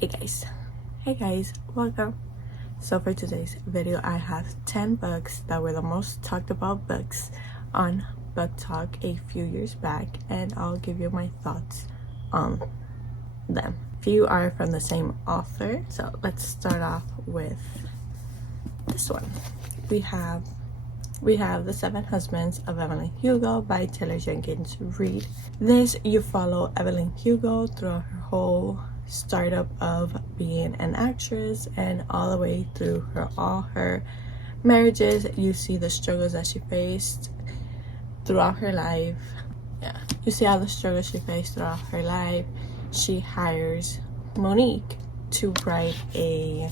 Hey guys, welcome. So for today's video, I have 10 books that were the most talked about books on Booktok a few years back, and I'll give you my thoughts on them. Few are from the same author, so let's start off with this one. We have The Seven Husbands of Evelyn Hugo by Taylor Jenkins Reid. This, you follow Evelyn Hugo throughout her whole startup of being an actress and all the way through all her marriages. You see the struggles that she faced throughout her life. You see all the struggles she faced throughout her life. She hires Monique to write a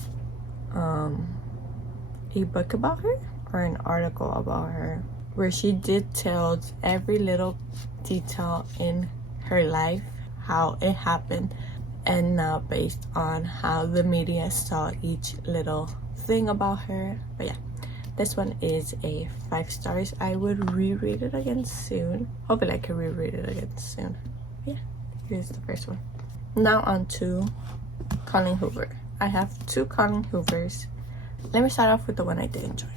book about her, or an article about her, where she detailed every little detail in her life, how it happened, and now based on how the media saw each little thing about her. But yeah, this one is a 5 stars. I would reread it again soon. Hopefully I can reread it again soon. Yeah, here's the first one. Now on to Colleen Hoover. I have 2 Colleen Hoovers. Let me start off with the one I did enjoy.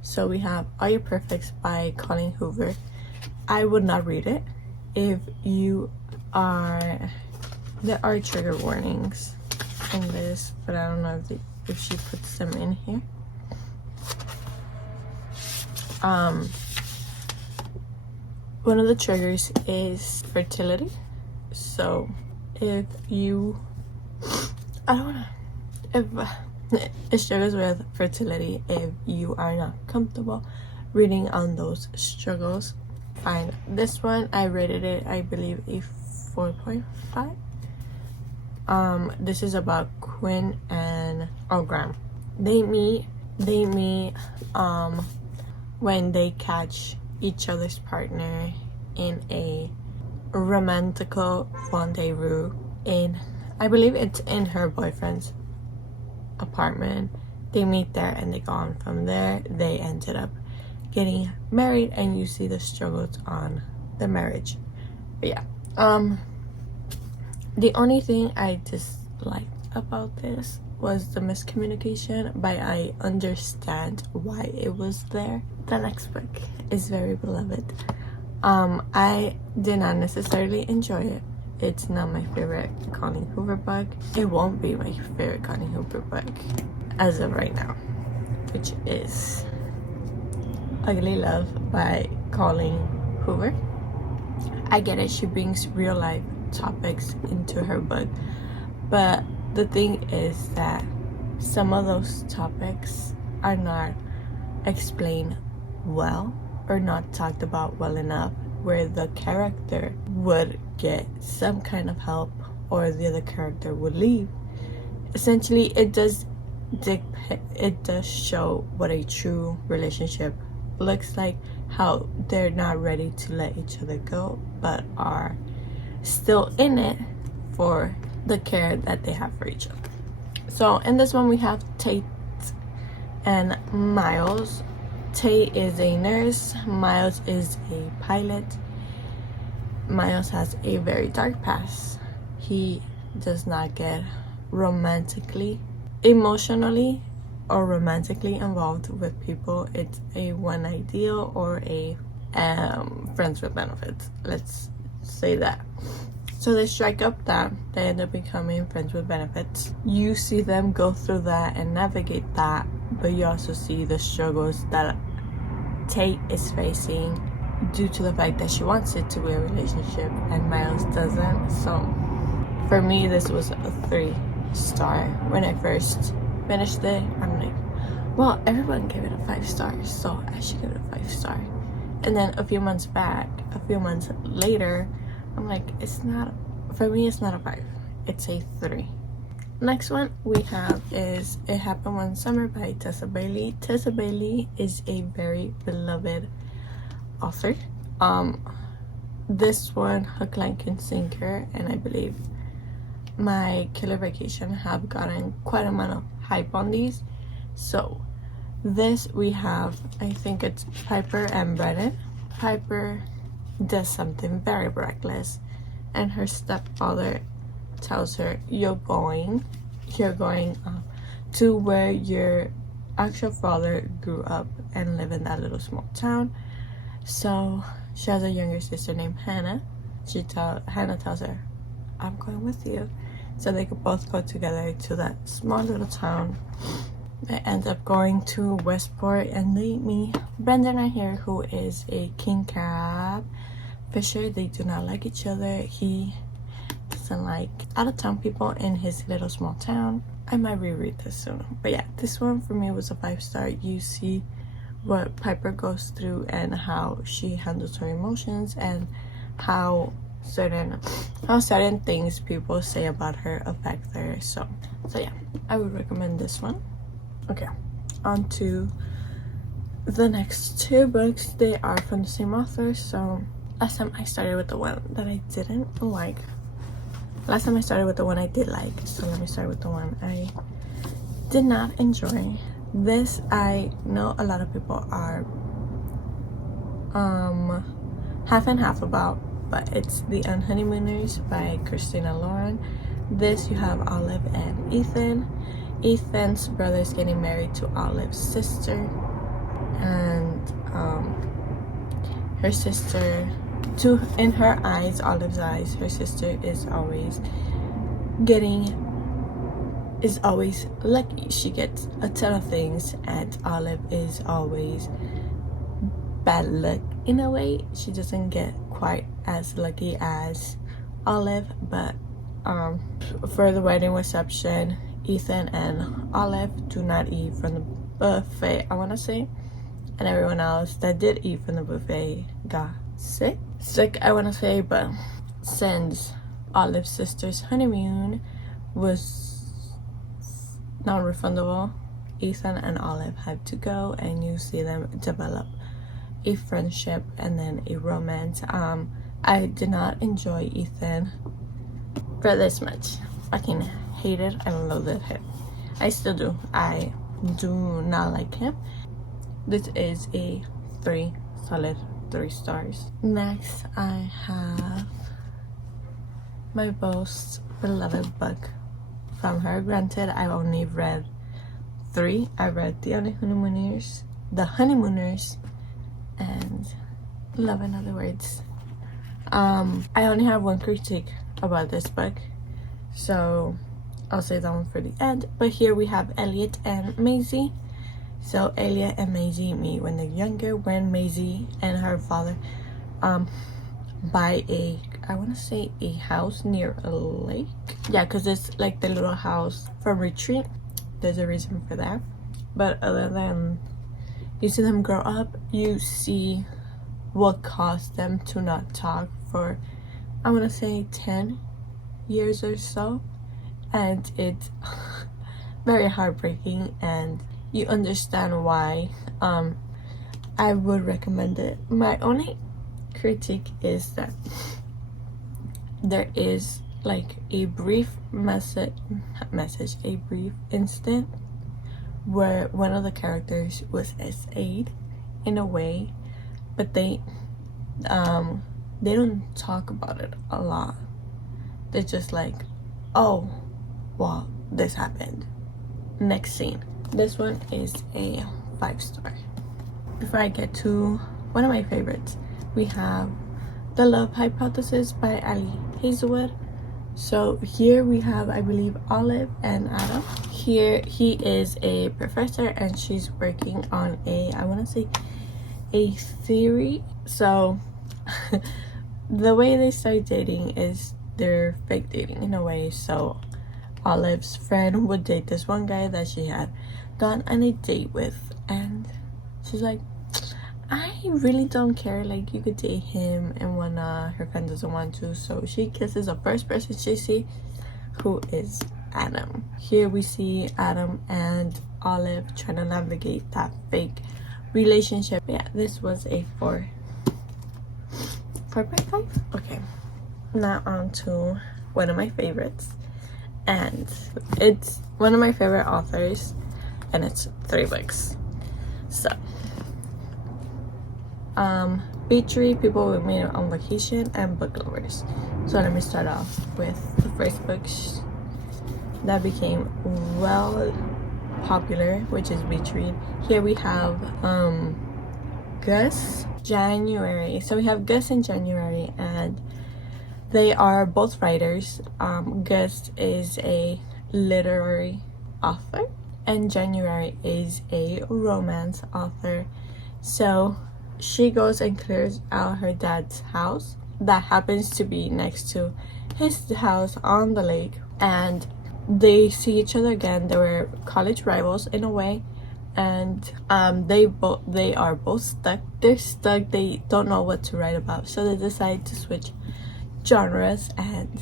So we have All Your Perfects by Colleen Hoover. I would not read it. There are trigger warnings in this, but I don't know if she puts them in here. One of the triggers is fertility. So if it struggles with fertility, if you are not comfortable reading on those struggles, fine. This one, I rated it, I believe, a 4.5. This is about Quinn and Graham. They meet when they catch each other's partner in a romantical rendezvous in, I believe it's in her boyfriend's apartment. They meet there and they go on from there. They ended up getting married, and you see the struggles on the marriage. But yeah, the only thing I disliked about this was the miscommunication, but I understand why it was there. The next book is very beloved. I did not necessarily enjoy it. It's not my favorite Colleen Hoover book. It won't be my favorite Colleen Hoover book as of right now, which is Ugly Love by Colleen Hoover. I get it, she brings real life topics into her book, but the thing is that some of those topics are not explained well, or not talked about well enough, where the character would get some kind of help or the other character would leave. Essentially, it does show what a true relationship looks like, how they're not ready to let each other go but are still in it for the care that they have for each other. So in this one we have Tate and Miles. Tate is a nurse, Miles is a pilot. Miles has a very dark past. He does not get emotionally or romantically involved with people. It's a one night deal or a friends with benefits, let's say that. So they strike up that, they end up becoming friends with benefits. You see them go through that and navigate that, but you also see the struggles that Tate is facing due to the fact that she wants it to be a relationship and Miles doesn't. So for me, this was a 3 star. When I first finished it, I'm like, well, everyone gave it a 5 stars, so I should give it a 5 star. And then a few months later, I'm like, for me it's not a 5, it's a 3. Next one we have is It Happened One Summer by Tessa Bailey. Tessa Bailey is a very beloved author. This one, hook, line, and sinker, and I believe my Killer Vacation have gotten quite a amount of hype on these. So this we have, I think it's Piper and Brennan. Piper does something very reckless, and her stepfather tells her you're going to where your actual father grew up and live in that little small town. So she has a younger sister named Hannah. Hannah tells her, I'm going with you. So they could both go together to that small little town. They end up going to Westport and they meet Brendan right here, who is a king crab fisher. They do not like each other. He doesn't like out-of-town people in his little small town. I might reread this soon. But yeah, this one for me was a 5-star. You see what Piper goes through and how she handles her emotions and how certain things people say about her affect her. So yeah, I would recommend this one. Okay, on to the next 2 books. They are from the same author. So last time I started with the one that I didn't like. Last time I started with the one I did like. So let me start with the one I did not enjoy. This I know a lot of people are half and half about, but it's The Unhoneymooners by Christina Lauren. This you have Olive and Ethan. Ethan's brother is getting married to Olive's sister, and her sister, in her eyes, Olive's eyes, her sister is always lucky. She gets a ton of things, and Olive is always bad luck in a way. She doesn't get quite as lucky as Olive, but for the wedding reception, Ethan and Olive do not eat from the buffet, I want to say, and everyone else that did eat from the buffet got sick, I want to say. But since Olive's sister's honeymoon was non-refundable, Ethan and Olive had to go, and you see them develop a friendship and then a romance. I did not enjoy Ethan for this much. Fucking hated and loathed him. I still do. I do not like him. This is a solid 3 stars. Next, I have my most beloved book from her. Granted, I only read 3. I read The Honeymooners, and Love in Other Words. I only have one critique about this book, so I'll save that one for the end. But here we have Elliot and Maisie. So Elliot and Maisie meet when they're younger, when Maisie and her father buy a, I want to say, a house near a lake. Yeah, because it's like the little house from Retreat. There's a reason for that. But other than you see them grow up, you see what caused them to not talk for, I want to say, 10 years or so. And it's very heartbreaking, and you understand why. I would recommend it. My only critique is that there is like a brief a brief instant where one of the characters was SA'd in a way, but they don't talk about it a lot. They're just like, oh, well, this happened. Next scene. This one is a 5-star. Before I get to one of my favorites, we have The Love Hypothesis by Ali Hazelwood. So here we have, I believe, Olive and Adam. Here he is a professor and she's working on I want to say, a theory. So the way they start dating is they're fake dating in a way. So Olive's friend would date this one guy that she had gone on a date with, and she's like, I really don't care, like, you could date him and whatnot. Her friend doesn't want to, so she kisses the first person she sees, who is Adam. Here we see Adam and Olive trying to navigate that fake relationship. Yeah, this was a 4.5. Okay, now on to one of my favorites, and it's one of my favorite authors, and it's 3 books. So Beach Read, People We Meet on Vacation, and Book Lovers. So let me start off with the first books that became well popular, which is Beach Read. Here we have Gus, January. So we have Gus and January, and they are both writers. Gus is a literary author and January is a romance author. So she goes and clears out her dad's house that happens to be next to his house on the lake, and they see each other again. They were college rivals in a way, and they are both stuck. They're stuck. They don't know what to write about, so they decide to switch genres, and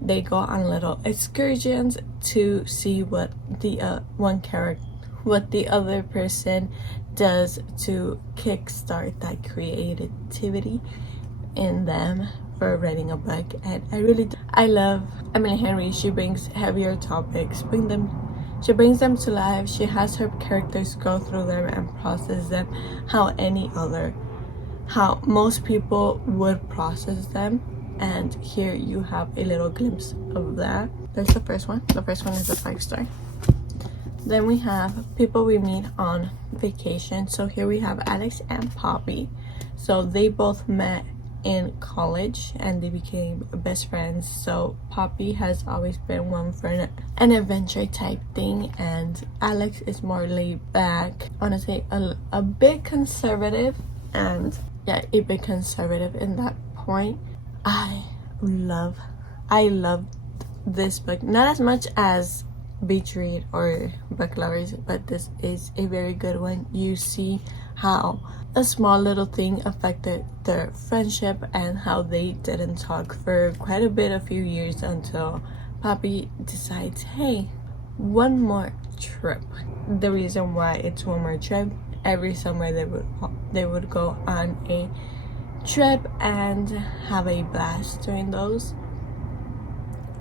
they go on little excursions to see what the other person does to kickstart that creativity in them for writing a book. And I love Emily Henry. She brings heavier topics, she brings them to life. She has her characters go through them and process them how most people would process them. And here you have a little glimpse of that. There's the first one. The first one is a 5-star. Then we have People We Meet on Vacation. So here we have Alex and Poppy. So they both met in college and they became best friends. So Poppy has always been one for an adventure type thing, and Alex is more laid back. Honestly, a bit conservative, and yeah, a bit conservative in that point. I loved this book, not as much as Beach Read or Book Lovers, but this is a very good one. You see how a small little thing affected their friendship and how they didn't talk for quite a few years until Poppy decides, hey, one more trip. The reason why it's one more trip, every summer they would go on a trip and have a blast during those.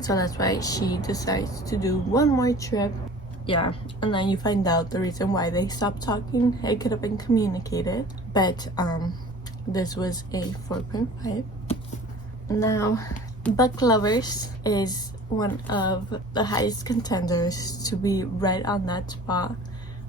So that's why she decides to do one more trip. Yeah, and then you find out the reason why they stopped talking. It could have been communicated, but this was a 4.5. Now, Book Lovers is one of the highest contenders to be right on that spot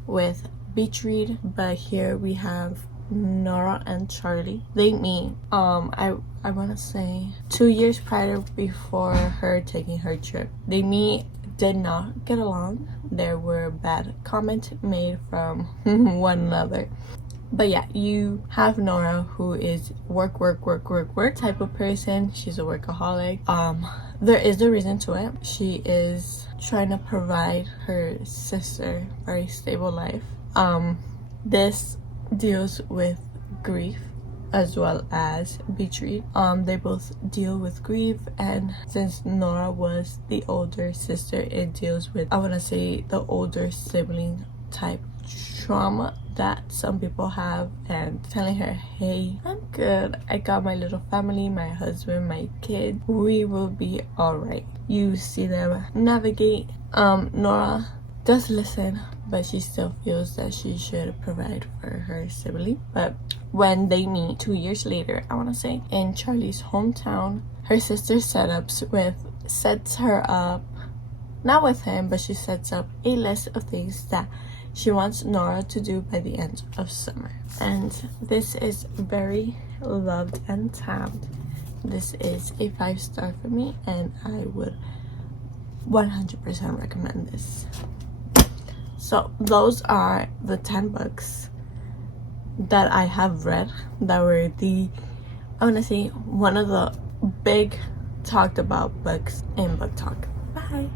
with Beach Read, but here we have Nora and Charlie. They meet I want to say 2 years prior, before her taking her trip. They meet, did not get along. There were bad comments made from one another. But yeah, you have Nora, who is work type of person. She's a workaholic. There is a reason to it. She is trying to provide her sister a very stable life. This deals with grief as well as Beach Read. They both deal with grief, and since Nora was the older sister, it deals with, I want to say, the older sibling type trauma that some people have, and telling her, hey, I'm good, I got my little family, my husband, my kid, we will be all right. You see them navigate. Nora does listen, but she still feels that she should provide for her sibling. But when they meet 2 years later, I want to say, in Charlie's hometown, her sister sets her up, not with him, but she sets up a list of things that she wants Nora to do by the end of summer. And this is very loved and tabbed. This is a 5-star for me, and I would 100% recommend this. So those are the 10 books that I have read that were I want to say, one of the big talked about books in Booktok. Bye.